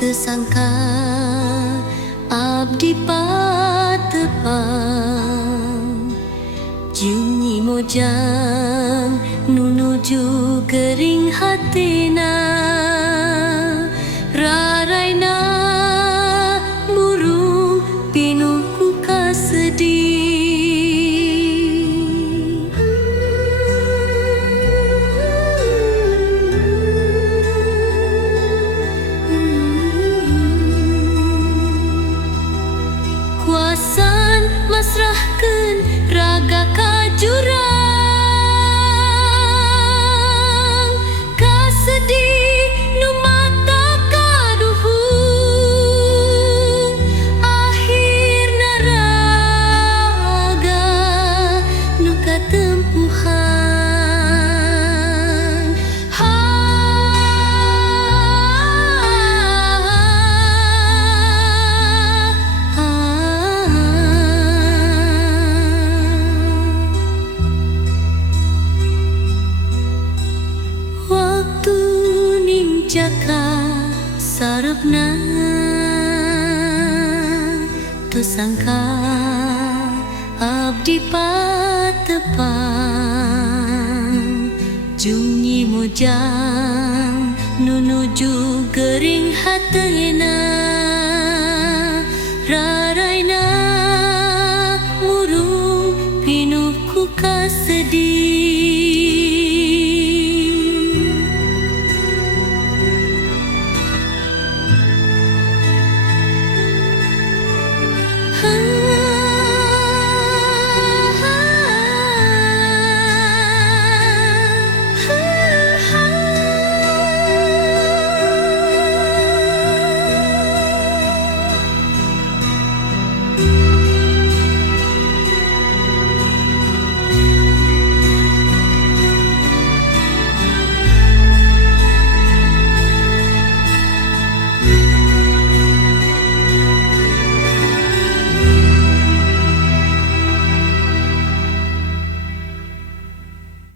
Tersangka abdi patepang Junyi mojang nunuju gering hatina Raraina burung pinuhku kasedih Kuasan masrahkeun raga kajurang kasedih nu mata kaduhung akhirna raga nu katempuhan jaka sarepna tersangka abdi patepang junyi mojang nunuju gering hateuna